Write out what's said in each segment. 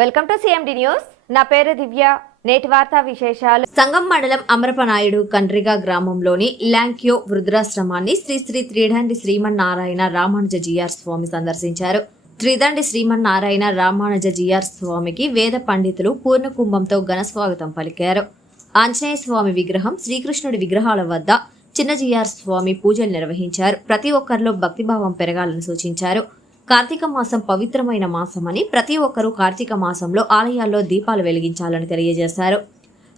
Welcome to CMD news. నా పేరు దివ్య. నేటి వార్తా విశేషాలు. సంగం మండలం అమరపనాయుడు కండ్రిగా గ్రామంలోని ల్యాంక్యో వృద్ధాశ్రమాన్ని శ్రీ శ్రీ త్రిదండి శ్రీమన్నారాయణ రామానుజ జిఆర్ స్వామి సందర్శించారు. త్రిదండి శ్రీమన్నారాయణ రామానుజ జిఆర్ స్వామికి వేద పండితులు పూర్ణకుంభంతో ఘన స్వాగతం పలికారు. ఆంజనేయ స్వామి విగ్రహం, శ్రీకృష్ణుడి విగ్రహాల వద్ద చిన్న జిఆర్ స్వామి పూజలు నిర్వహించారు. ప్రతి ఒక్కరిలో భక్తిభావం పెరగాలని సూచించారు. కార్తీక మాసం పవిత్రమైన మాసమని ప్రతి ఒక్కరూ కార్తీక మాసంలో ఆలయాల్లో దీపాలు వెలిగించాలని తెలియజేశారు.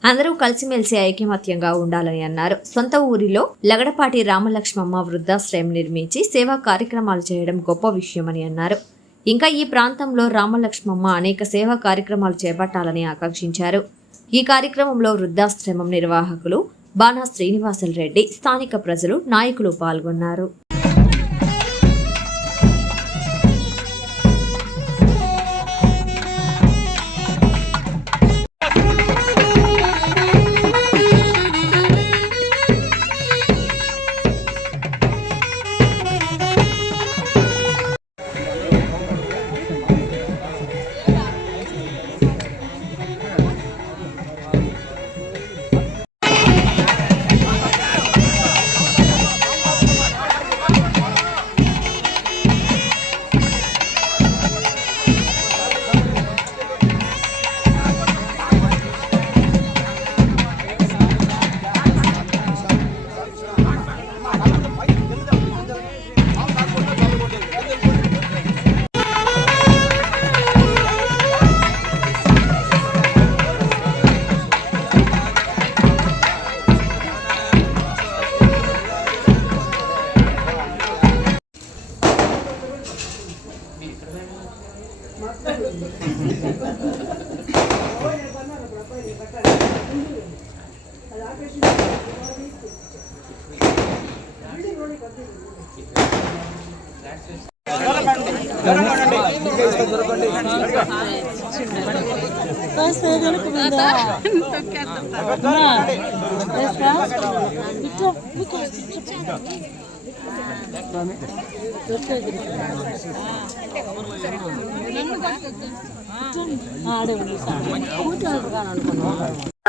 అందరూ కలిసిమెలిసి ఐకమత్యంగా ఉండాలని అన్నారు. సొంత ఊరిలో లగడపాటి రామలక్ష్మమ్మ వృద్ధాశ్రయం నిర్మించి సేవా కార్యక్రమాలు చేయడం గొప్ప విషయమని అన్నారు. ఇంకా ఈ ప్రాంతంలో రామలక్ష్మమ్మ అనేక సేవా కార్యక్రమాలు చేపట్టాలని ఆకాంక్షించారు. ఈ కార్యక్రమంలో వృద్ధాశ్రమం నిర్వాహకులు బాణా శ్రీనివాసులు రెడ్డి, స్థానిక ప్రజలు, నాయకులు పాల్గొన్నారు.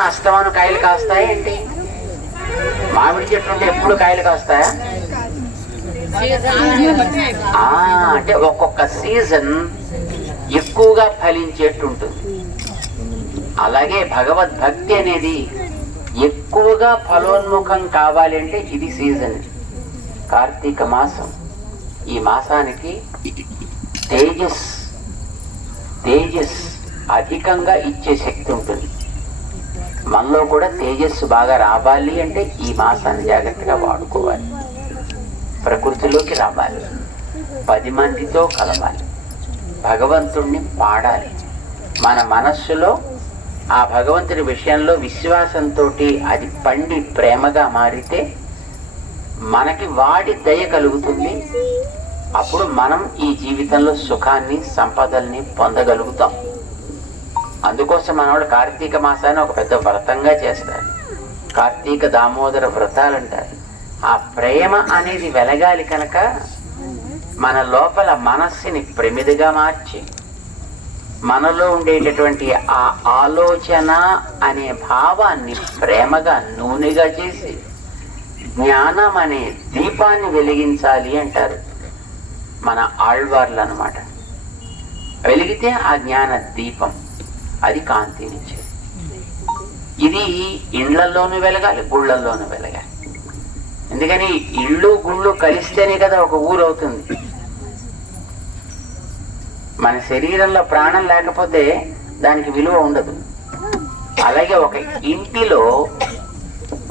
అస్తమాను కాయలు కాస్తాయి ఏంటి? మామిడి చెట్టు ఉంటే ఎప్పుడు కాయలు కాస్తాయా? అంటే ఒక్కొక్క సీజన్ ఎక్కువగా ఫలించేట్టు ఉంటుంది. అలాగే భగవద్భక్తి అనేది ఎక్కువగా ఫలోన్ముఖం కావాలంటే ఇది సీజన్. కార్తీక మాసం, ఈ మాసానికి తేజస్ అధికంగా ఇచ్చే శక్తి ఉంటుంది. మనలో కూడా తేజస్సు బాగా రావాలి అంటే ఈ మాసాన్ని జాగ్రత్తగా వాడుకోవాలి. ప్రకృతిలోకి రావాలి, 10 మందితో కలవాలి, భగవంతుణ్ణి పాడాలి. మన మనస్సులో ఆ భగవంతుడి విషయంలో విశ్వాసంతో అది పండి ప్రేమగా మారితే మనకి వాడి దయ కలుగుతుంది. అప్పుడు మనం ఈ జీవితంలో సుఖాన్ని, సంపదల్ని పొందగలుగుతాం. అందుకోసం మనవాడు కార్తీక మాసాన్ని ఒక పెద్ద వ్రతంగా చేస్తారు. కార్తీక దామోదర వ్రతాలు అంటారు. ఆ ప్రేమ అనేది వెలగాలి కనుక మన లోపల మనస్సుని ప్రమిదిగా మార్చి మనలో ఉండేటటువంటి ఆ ఆలోచన అనే భావాన్ని ప్రేమగా నూనెగా చేసి జ్ఞానం అనే దీపాన్ని వెలిగించాలి అంటారు మన ఆళ్వార్లు అన్నమాట. వెలిగితే ఆ జ్ఞాన దీపం అది కాంతినిచ్చేది. ఇది ఇండ్లలోనూ వెలగాలి, గుళ్ళల్లోనూ వెలగాలి. ఎందుకని ఇళ్ళు గుళ్ళు కలిస్తేనే కదా ఒక ఊరు అవుతుంది. మన శరీరంలో ప్రాణం లేకపోతే దానికి విలువ ఉండదు. అలాగే ఒక ఇంటిలో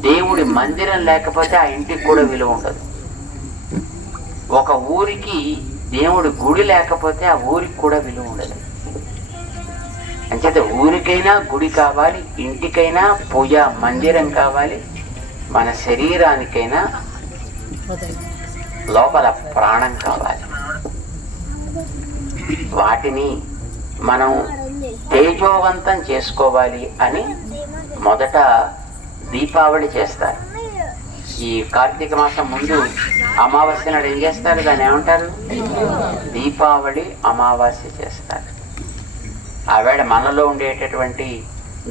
దేవుడి మందిరం లేకపోతే ఆ ఇంటికి కూడా విలువ ఉండదు. ఒక ఊరికి దేవుడి గుడి లేకపోతే ఆ ఊరికి కూడా విలువ ఉండదు. అంచేత ఊరికైనా గుడి కావాలి, ఇంటికైనా పూజా మందిరం కావాలి, మన శరీరానికైనా లోపల ప్రాణం కావాలి. వాటిని మనం తేజోవంతం చేసుకోవాలి అని మొదట దీపావళి చేస్తారు. ఈ కార్తీక మాసం ముందు అమావాస్య నాడు ఏం చేస్తారు? దాన్ని ఏమంటారు? దీపావళి అమావాస్య చేస్తారు. ఆవేళ మనలో ఉండేటటువంటి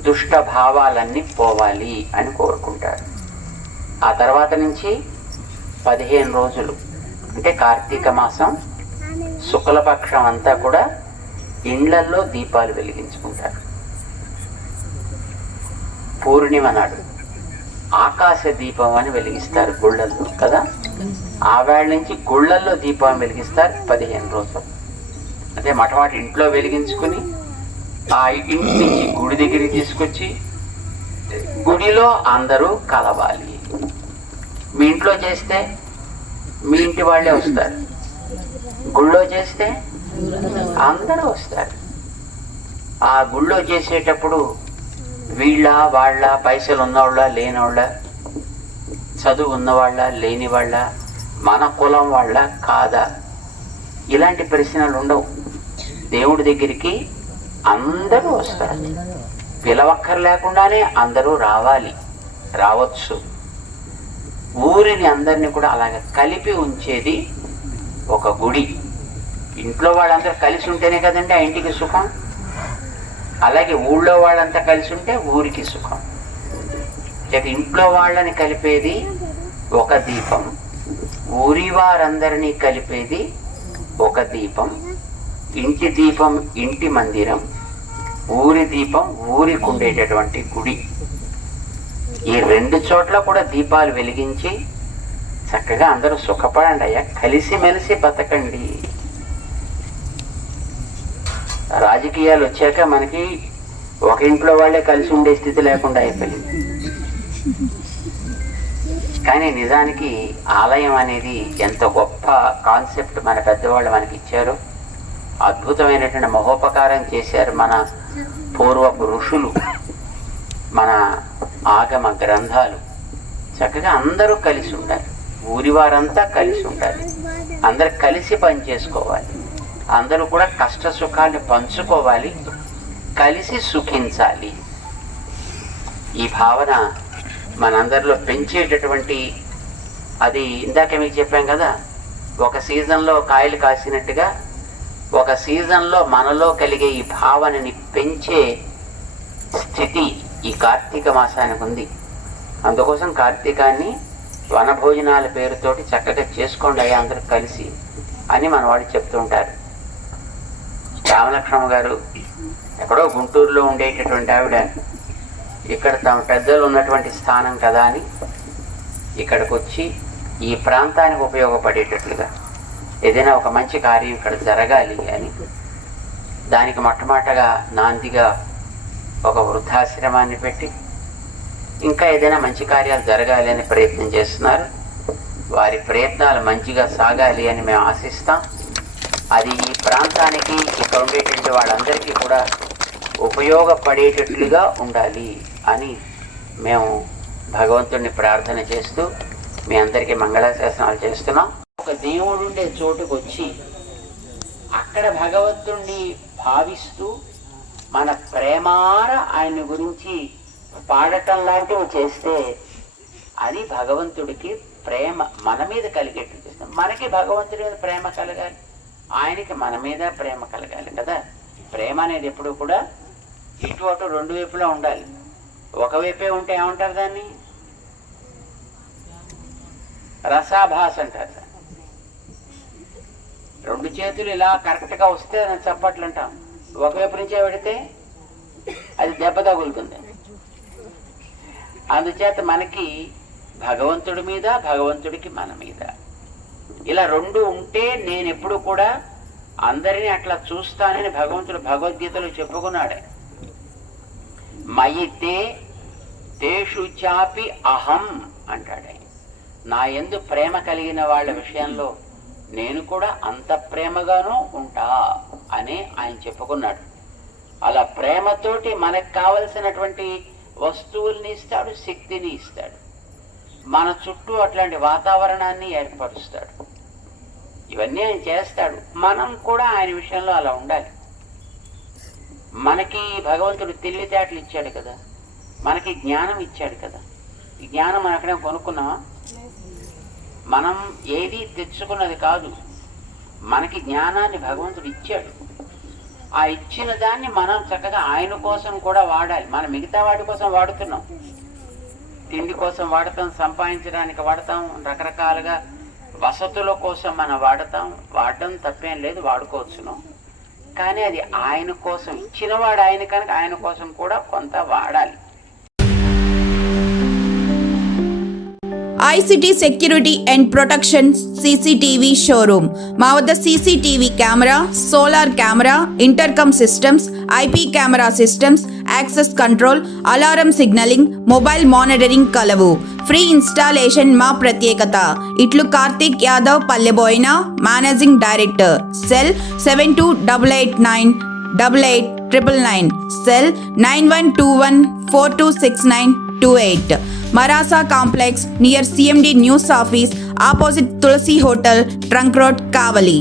దుష్ట భావాలన్నీ పోవాలి అని కోరుకుంటారు. ఆ తర్వాత నుంచి 15 రోజులు అంటే కార్తీక మాసం శుక్లపక్షం అంతా కూడా ఇండ్లల్లో దీపాలు వెలిగించుకుంటారు. పూర్ణిమ నాడు ఆకాశ దీపం అని వెలిగిస్తారు గుళ్ళల్లో కదా. ఆవేళ నుంచి గుళ్ళల్లో దీపం వెలిగిస్తారు 15 రోజులు. అంటే మొట్టమొదటి ఇంట్లో వెలిగించుకుని ఆ ఇంటి నుంచి గుడి దగ్గరికి తీసుకొచ్చి గుడిలో అందరూ కలవాలి. మీ ఇంట్లో చేస్తే మీ ఇంటి వాళ్ళే వస్తారు, గుళ్ళో చేస్తే అందరూ వస్తారు. ఆ గుళ్ళో చేసేటప్పుడు వీళ్ళ వాళ్ళ, పైసలు ఉన్నవాళ్ళ లేనివాళ్ళ, చదువు ఉన్నవాళ్ళ లేనివాళ్ళ, మన కులం వాళ్ళ కాదా, ఇలాంటి ప్రశ్నలు ఉండవు. దేవుడి దగ్గరికి అందరూ వస్తారు. పిలవక్కర్లేకుండానే అందరూ రావచ్చు. ఊరిని అందరినీ కూడా అలాగే కలిపి ఉంచేది ఒక గుడి. ఇంట్లో వాళ్ళందరూ కలిసి ఉంటేనే కదండి ఆ ఇంటికి సుఖం. అలాగే ఊళ్ళో వాళ్ళంతా కలిసి ఉంటే ఊరికి సుఖం. లేక ఇంట్లో వాళ్ళని కలిపేది ఒక దీపం, ఊరి వారందరినీ కలిపేది ఒక దీపం. ఇంటి దీపం ఇంటి మందిరం, ఊరి దీపం ఊరికి ఉండేటటువంటి గుడి. ఈ 2 చోట్ల కూడా దీపాలు వెలిగించి చక్కగా అందరూ సుఖపడండి అయ్యా, కలిసిమెలిసి బతకండి. రాజకీయాలు వచ్చాక మనకి ఒక ఇంట్లో వాళ్ళే కలిసి ఉండే స్థితి లేకుండా అయిపోయింది. కానీ నిజానికి ఆలయం అనేది ఎంత గొప్ప కాన్సెప్ట్ మన పెద్దవాళ్ళు మనకి ఇచ్చారు. అద్భుతమైనటువంటి మహోపకారం చేశారు మన పూర్వపు ఋషులు, మన ఆగమ గ్రంథాలు. చక్కగా అందరూ కలిసి ఉండాలి, ఊరి వారంతా కలిసి ఉండాలి, అందరూ కలిసి పని చేసుకోవాలి, అందరూ కూడా కష్ట సుఖాన్ని పంచుకోవాలి, కలిసి సుఖించాలి. ఈ భావన మనందరిలో పెంచేటటువంటి, అది ఇందాక మీకు చెప్పాం కదా, ఒక సీజన్లో కాయలు కాసినట్టుగా ఒక సీజన్లో మనలో కలిగే ఈ భావనని పెంచే స్థితి ఈ కార్తీక మాసానికి ఉంది. అందుకోసం కార్తీకాన్ని వనభోజనాల పేరుతోటి చక్కగా చేసుకోండి అయ్యా అందరూ కలిసి అని మన వాడు చెప్తూ ఉంటారు. రామలక్ష్మమ్మ గారు ఎక్కడో గుంటూరులో ఉండేటటువంటి ఆవిడ ఇక్కడ తమ పెద్దలు ఉన్నటువంటి స్థానం కదా అని ఇక్కడికి వచ్చి ఈ ప్రాంతానికి ఉపయోగపడేటట్లుగా ఏదైనా ఒక మంచి కార్యం ఇక్కడ జరగాలి అని దానికి మొట్టమొదటగా నాందిగా ఒక వృద్ధాశ్రమాన్ని పెట్టి ఇంకా ఏదైనా మంచి కార్యాలు జరగాలి అని ప్రయత్నం చేస్తున్నారు. వారి ప్రయత్నాలు మంచిగా సాగాలి అని మేము ఆశిస్తాం. అది ఈ ప్రాంతానికి ఇక్కడ ఉండేటువంటి వాళ్ళందరికీ కూడా ఉపయోగపడేటట్లుగా ఉండాలి అని మేము భగవంతుడిని ప్రార్థన చేస్తూ మీ అందరికీ మంగళాశాసనాలు చేస్తున్నాం. ఒక దేవుడు ఉండే చోటుకు వచ్చి అక్కడ భగవంతుణ్ణి భావిస్తూ మన ప్రేమార ఆయన గురించి పాడటం లాంటివి చేస్తే అది భగవంతుడికి ప్రేమ మన మీద కలిగేట్టు చేస్తాం. మనకి భగవంతుడి మీద ప్రేమ కలగాలి, ఆయనకి మన మీద ప్రేమ కలగాలి కదా. ప్రేమ అనేది ఎప్పుడు కూడా ఇటు అటు 2 వైపులా ఉండాలి. ఒకవైపే ఉంటే ఏమంటారు దాన్ని? రసాభాస అంటారు. 2 చేతులు ఇలా కరెక్ట్గా వస్తే దాన్ని చప్పట్లు అంటాం. ఒకవైపు నుంచే పెడితే అది దెబ్బ తగులుతుంది. అందుచేత మనకి భగవంతుడి మీద, భగవంతుడికి మన మీద ఇలా 2 ఉంటే నేను ఎప్పుడు కూడా అందరినీ అట్లా చూస్తానని భగవంతుడు భగవద్గీతలో చెప్పుకున్నాడే. మయితే తేషు చాపి అహం అంటాడు. నా యందు ప్రేమ కలిగిన వాళ్ళ విషయంలో నేను కూడా అంత ప్రేమగానూ ఉంటా అని ఆయన చెప్పుకున్నాడు. అలా ప్రేమతోటి మనకు కావలసినటువంటి వస్తువుల్ని ఇస్తాడు, శక్తిని ఇస్తాడు, మన చుట్టూ అట్లాంటి వాతావరణాన్ని ఏర్పరుస్తాడు. ఇవన్నీ ఆయన చేస్తాడు. మనం కూడా ఆయన విషయంలో అలా ఉండాలి. మనకి భగవంతుడు తెలివితేటలు ఇచ్చాడు కదా, మనకి జ్ఞానం ఇచ్చాడు కదా. ఈ జ్ఞానం మనం ఎక్కడైనా కొనుక్కున్నామా? మనం ఏది తెచ్చుకున్నది కాదు, మనకి జ్ఞానాన్ని భగవంతుడు ఇచ్చాడు. ఆ ఇచ్చిన దాన్ని మనం చక్కగా ఆయన కోసం కూడా వాడాలి. మనం మిగతా వాటి కోసం వాడుతున్నాం, తిండి కోసం వాడతాం, సంపాదించడానికి వాడతాం, రకరకాలుగా వసతుల కోసం మనం వాడడం తప్పేం లేదు, వాడుకోవచ్చును. కానీ అది ఆయన కోసం ఇచ్చినవాడు ఆయన కనుక ఆయన కోసం కూడా కొంత వాడాలి. ICT security and protection CCTV showroom. మా వద్ద CCTV camera, solar camera, intercom systems, IP camera systems, access control, alarm signalling, mobile monitoring కలవు. ఫ్రీ ఇన్స్టాలేషన్ మా ప్రత్యేకత. ఇట్లు Karthik Yadav, Palleboina, managing director. Cell 7288988999, cell 9121426928. Marasa Complex near CMD News Office, opposite Tulsi Hotel, Trunk Road, Kavali.